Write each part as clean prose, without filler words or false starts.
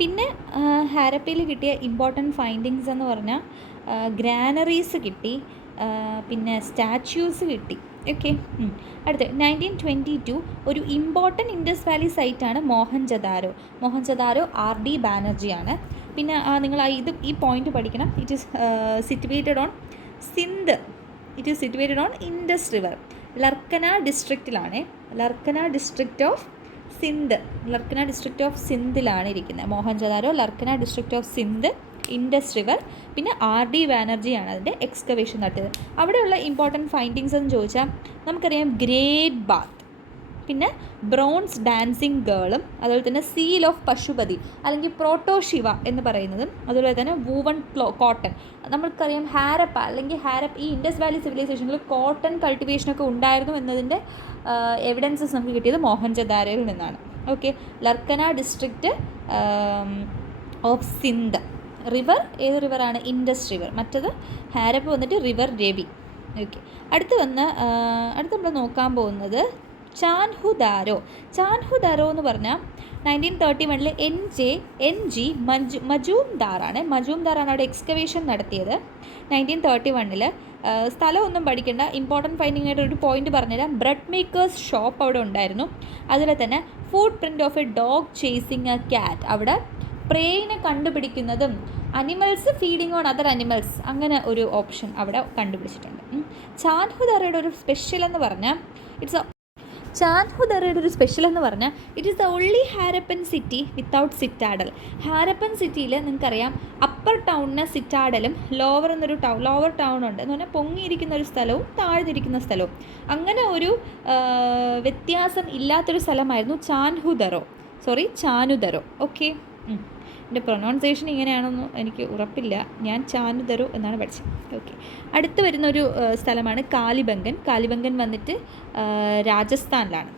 പിന്നെ ഹാരപ്പയിൽ കിട്ടിയ important findings എന്ന് പറഞ്ഞാൽ ഗ്രാനറീസ് കിട്ടി, പിന്നെ സ്റ്റാച്യൂസ് കിട്ടി. ഓക്കെ. അടുത്ത 1922 ഒരു ഇമ്പോർട്ടൻറ്റ് ഇൻഡസ് വാലി സൈറ്റാണ് മോഹൻജദാരോ RD ബാനർജിയാണ്. പിന്നെ നിങ്ങൾ ഈ പോയിന്റ് പഠിക്കണം. It is situated on Sindh. It is situated on Indus river. Larkana ഡിസ്ട്രിക്റ്റിലാണ്. ലർക്കന ഡിസ്ട്രിക്റ്റ് ഓഫ് സിന്ധിലാണ് ഇരിക്കുന്നത്. Mohenjodaro Larkana district of Sindh, Indus river. പിന്നെ RD ബാനർജിയാണ് അതിൻ്റെ എക്സ്കവേഷൻ നടത്തിയത്. അവിടെയുള്ള ഇമ്പോർട്ടൻറ്റ് ഫൈൻഡിങ്സ് എന്ന് ചോദിച്ചാൽ നമുക്കറിയാം ഗ്രേറ്റ് ബാത്ത്, പിന്നെ ബ്രോൺസ് ഡാൻസിങ് ഗേളും, അതുപോലെ തന്നെ സീൽ ഓഫ് പശുപതി അല്ലെങ്കിൽ പ്രോട്ടോ ശിവ എന്ന് പറയുന്നതും, അതുപോലെ തന്നെ വൂവൺ കോട്ടൺ. നമുക്കറിയാം ഹാരപ്പ ഈ ഇൻഡസ് വാലി സിവിലൈസേഷനിൽ കോട്ടൺ കൾട്ടിവേഷനൊക്കെ ഉണ്ടായിരുന്നു എന്നതിൻ്റെ എവിഡൻസസ് നമുക്ക് കിട്ടിയത് മോഹൻജദാരോയിൽ നിന്നാണ്. Okay. Larkana district of Sindh. River ഏത് റിവറാണ്? Indus river. മറ്റത് ഹാരപ്പ വന്നിട്ട് റിവർ രവി. ഓക്കെ. അടുത്ത് നമ്മൾ നോക്കാൻ പോകുന്നത് ചാൻഹുദാരോ എന്ന് പറഞ്ഞാൽ 1931 NG മജൂംദാറാണ് അവിടെ എക്സ്കവേഷൻ നടത്തിയത്. 1931 സ്ഥലമൊന്നും പഠിക്കേണ്ട, ഇമ്പോർട്ടൻറ്റ് ഫൈൻഡിങ് ആയിട്ട് ഒരു പോയിന്റ് പറഞ്ഞുതരാം. ബ്രെഡ് മേക്കേഴ്സ് ഷോപ്പ് അവിടെ ഉണ്ടായിരുന്നു. അതുപോലെ തന്നെ footprint of a dog chasing a cat, അവിടെ പ്രേയിനെ കണ്ടുപിടിക്കുന്നതും animals feeding on other animals, അങ്ങനെ ഒരു ഓപ്ഷൻ അവിടെ കണ്ടുപിടിച്ചിട്ടുണ്ട്. ചാൻഹുദാരയുടെ ഒരു സ്പെഷ്യൽ എന്ന് പറഞ്ഞാൽ it is the only Harappan city without citadel. Harappan സിറ്റിയിൽ നിങ്ങൾക്കറിയാം അപ്പർ ടൗണിന് സിറ്റാഡലും ലോവർ ടൗൺ ഉണ്ട് എന്ന് പറഞ്ഞാൽ പൊങ്ങിയിരിക്കുന്ന ഒരു സ്ഥലവും താഴ്ന്നിരിക്കുന്ന സ്ഥലവും, അങ്ങനെ ഒരു വ്യത്യാസം ഇല്ലാത്തൊരു സ്ഥലമായിരുന്നു ചാനുദരോ. ഓക്കെ. എൻ്റെ പ്രൊനൗൺസിയേഷൻ ഇങ്ങനെയാണെന്ന് എനിക്ക് ഉറപ്പില്ല. ഞാൻ ചാനുദരോ എന്നാണ് പഠിച്ചത്. ഓക്കെ. അടുത്ത് വരുന്നൊരു സ്ഥലമാണ് കാലിബംഗൻ വന്നിട്ട് രാജസ്ഥാനിലാണ്.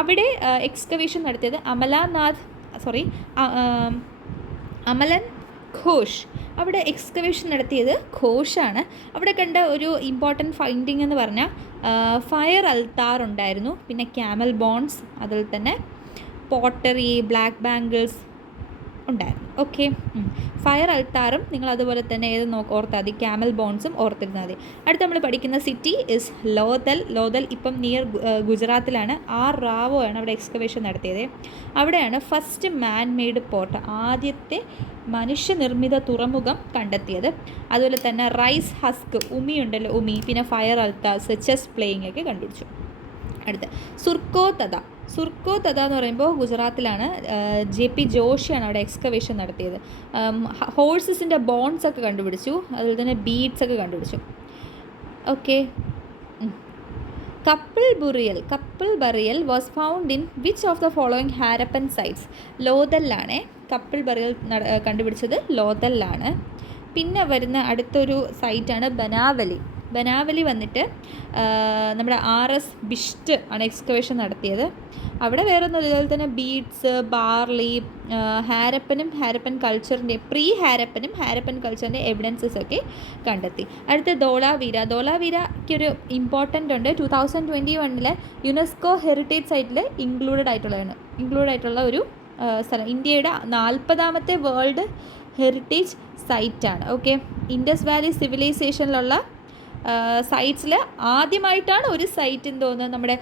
അവിടെ എക്സ്കവേഷൻ നടത്തിയത് അമലൻ ഘോഷ്. അവിടെ എക്സ്കവേഷൻ നടത്തിയത് ഘോഷാണ്. അവിടെ കണ്ട ഒരു ഇമ്പോർട്ടൻറ്റ് ഫൈൻഡിങ് എന്ന് പറഞ്ഞാൽ ഫയർ അൽത്താർ ഉണ്ടായിരുന്നു, പിന്നെ ക്യാമൽ ബോൺസ്, അതിൽ തന്നെ പോട്ടറി, ബ്ലാക്ക് ബാംഗിൾസ് ഉണ്ടായിരുന്നു. ഓക്കെ. ഫയർ അൽത്താറും നിങ്ങൾ അതുപോലെ തന്നെ ഓർത്താൽ മതി, ക്യാമൽ ബോൺസും ഓർത്തിരുന്നാൽ മതി. അടുത്ത് നമ്മൾ പഠിക്കുന്ന സിറ്റി ഇസ് ലോഥൽ ഇപ്പം നിയർ ഗുജറാത്തിലാണ്. റാവോ ആണ് അവിടെ എക്സ്കവേഷൻ നടത്തിയത്. അവിടെയാണ് ഫസ്റ്റ് മാൻ മെയ്ഡ് പോർട്ട്, ആദ്യത്തെ മനുഷ്യനിർമ്മിത തുറമുഖം കണ്ടെത്തിയത്. അതുപോലെ തന്നെ റൈസ് ഹസ്ക്, ഉമി, പിന്നെ ഫയർ അൽത്താസ്, ചെസ് പ്ലേയിങ് ഒക്കെ കണ്ടുപിടിച്ചു. അടുത്ത് സുർക്കോത്തത എന്ന് പറയുമ്പോൾ ഗുജറാത്തിലാണ്. JP ജോഷിയാണ് അവിടെ എക്സ്കവേഷൻ നടത്തിയത്. ഹോഴ്സസിൻ്റെ ബോൺസ് ഒക്കെ കണ്ടുപിടിച്ചു, അതുപോലെ തന്നെ ബീഡ്സ് ഒക്കെ കണ്ടുപിടിച്ചു. Okay. Couple burial was found in which of the following Harappan sites? ലോഥലിലാണ് കപ്പിൾ ബറിയൽ കണ്ടുപിടിച്ചത്, ലോഥലിലാണ്. പിന്നെ വരുന്ന അടുത്തൊരു സൈറ്റാണ് ബനാവലി വന്നിട്ട് നമ്മുടെ RS ബിഷ്ട് ആണ് എക്സ്കവേഷൻ നടത്തിയത്. അവിടെ വേറെ ഒന്നും ഇതുപോലെ തന്നെ ബീഡ്സ്, ബാർലി, ഹാരപ്പൻ കൾച്ചറിൻ്റെ എവിഡൻസസ് ഒക്കെ കണ്ടെത്തി. അടുത്ത ധോളാവീരയ്ക്കൊരു ഇമ്പോർട്ടൻ്റ് ഉണ്ട്. 2021 യുനെസ്കോ ഹെറിറ്റേജ് സൈറ്റിൽ ഇൻക്ലൂഡഡ് ആയിട്ടുള്ള ഒരു സ്ഥലം. ഇന്ത്യയുടെ 40ാമത്തെ വേൾഡ് ഹെറിറ്റേജ് സൈറ്റാണ്. ഓക്കെ. ഇൻഡസ് വാലി സിവിലൈസേഷനിലുള്ള സൈറ്റ്സിൽ ആദ്യമായിട്ടാണ് ഒരു സൈറ്റ് നമ്മുടെ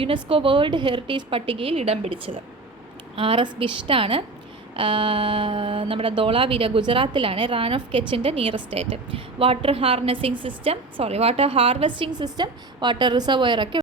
യുനെസ്കോ വേൾഡ് ഹെറിറ്റേജ് പട്ടികയിൽ ഇടം പിടിച്ചത്. RS ബിഷ്ടാണ്. നമ്മുടെ ധോളാവീര ഗുജറാത്തിലാണ്, റാൻ ഓഫ് കച്ചിൻ്റെ നിയറസ്റ്റ് ആയിട്ട്. Water harvesting system, water reservoir ഒക്കെ